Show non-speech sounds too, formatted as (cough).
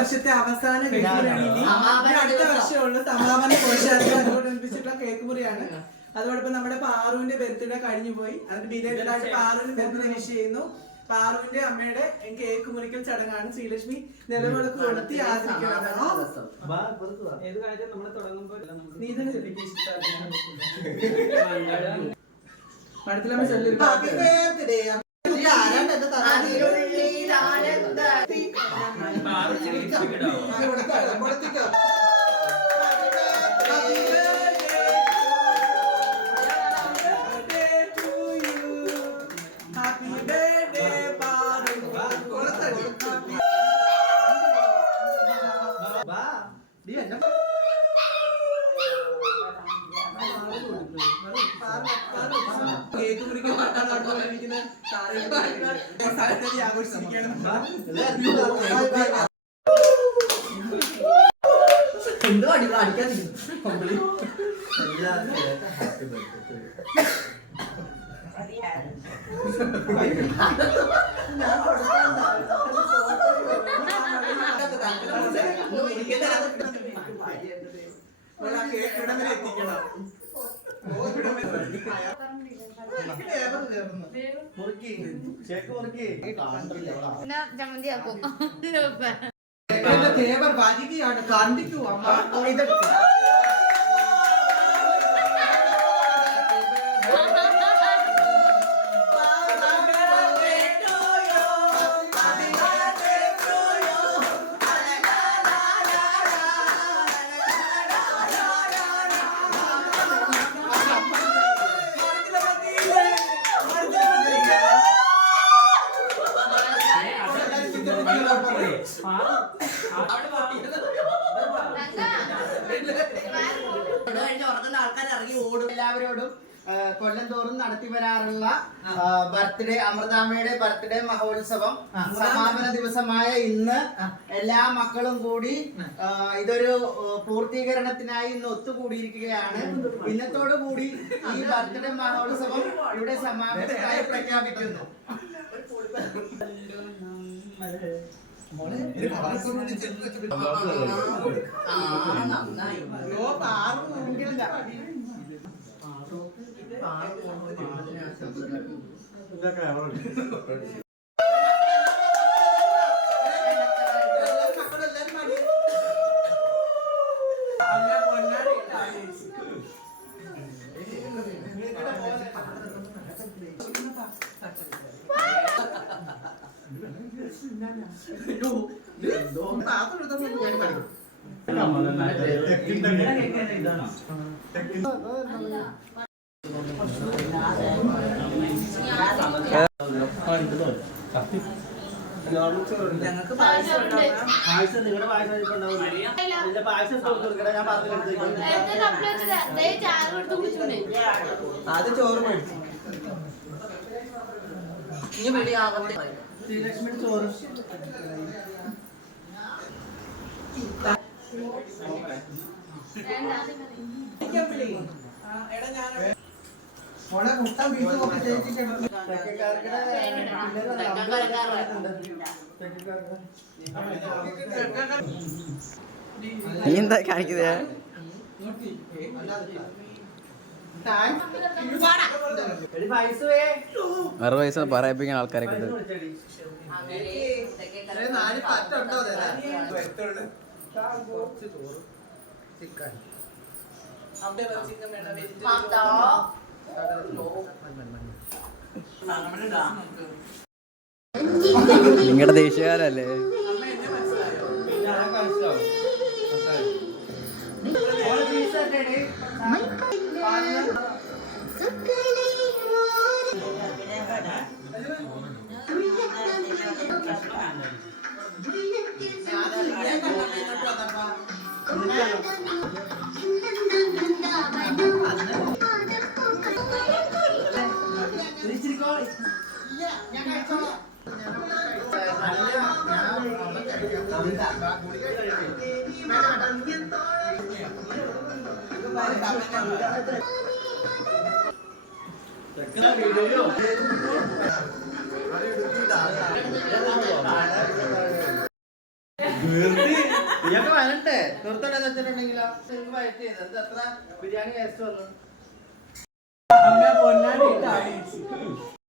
വർഷത്തെ അവസാന കേക്ക് മുറിയാണ് അടുത്ത. വർഷമുള്ള സമാപന അതോടനുബന്ധിച്ചിട്ടുള്ള കേക്ക് മുറിയാണ്. അതോടൊപ്പം നമ്മുടെ പാറുവിന്റെ ബർത്ത്ഡേ കഴിഞ്ഞു പോയി. അതിന് ബിലേറ്റഡ് ആയിട്ട് പാറുവിന്റെ ബർത്ത്ഡേ വിഷ് ചെയ്യുന്നു. പാറുവിന്റെ അമ്മയുടെ കേക്ക് മുറിക്കൽ ചടങ്ങാണ്. ശ്രീലക്ഷ്മി നിലവിളക്ക് കൊളുത്തി ആദരിക്കുന്നത് ആ, ഏത് കാര്യം നമ്മൾ തുടങ്ങുമ്പോൾ എല്ലാം നമുക്ക് നീ തന്നെ ചൊല്ലിക്ക് മഠത്തിലമ്മ ചൊല്ലി ആരാണ്ട് കേക്ക് മുറിക്കാൻ സാധനത്തിൽ ആഘോഷിച്ചിരിക്കുകയാണ് എന്തോ അടി അടിക്കാതിരിക്കുന്നു അപ്പോൾ ആ കേക്ക് ഇവിടം വരെ എത്തിക്കണം മുറുക്കി അടി മുറുക്കി ചമ്മന്തി ആക്കും. (laughs) లేబర్ బాధికి అక్కడ కాంతికి అమ్మ കഴിഞ്ഞ ഉറങ്ങുന്ന ആൾക്കാർ ഇറങ്ങി ഓടും. എല്ലാവരോടും കൊല്ലം തോറും നടത്തി വരാറുള്ള ബർത്ത്ഡേ അമൃതാമ്മയുടെ ബർത്ത്ഡേ മഹോത്സവം. സമാപന ദിവസമായ ഇന്ന് എല്ലാ മക്കളും കൂടി ഇതൊരു പൂർത്തീകരണത്തിനായി ഇന്ന് ഒത്തുകൂടിയിരിക്കുകയാണ്. ഇന്നത്തോടു കൂടി ഈ ബർത്ത്ഡേ മഹോത്സവം ഇവിടെ സമാപനത്തിനായി പ്രഖ്യാപിക്കുന്നു. ഓ ഞങ്ങൾക്ക് പായസം പായസം നിങ്ങളുടെ പായസം ഇപ്പൊ ഇതിന്റെ പായസം ഞാൻ പറഞ്ഞു ആദ്യം ചോറ് മേടിച്ചു. ഇനി വെളിയാകട്ടെ മുട്ട നീ എന്താ കാണിക്കുന്നത് വേറെ പൈസ പറയിപ്പിക്കാൻ ആൾക്കാരെ നിങ്ങളുടെ നാല് പറ്റുണ്ടോ ഇയൊക്കെ വരണ്ടേ? നിർത്തണെന്ന് വെച്ചിട്ടുണ്ടെങ്കിലോ വയറ്റ് ചെയ്ത് എന്താ എത്ര ബിരിയാണി വേസ്റ്റ് വന്നു? അമ്മ പൊന്നാടി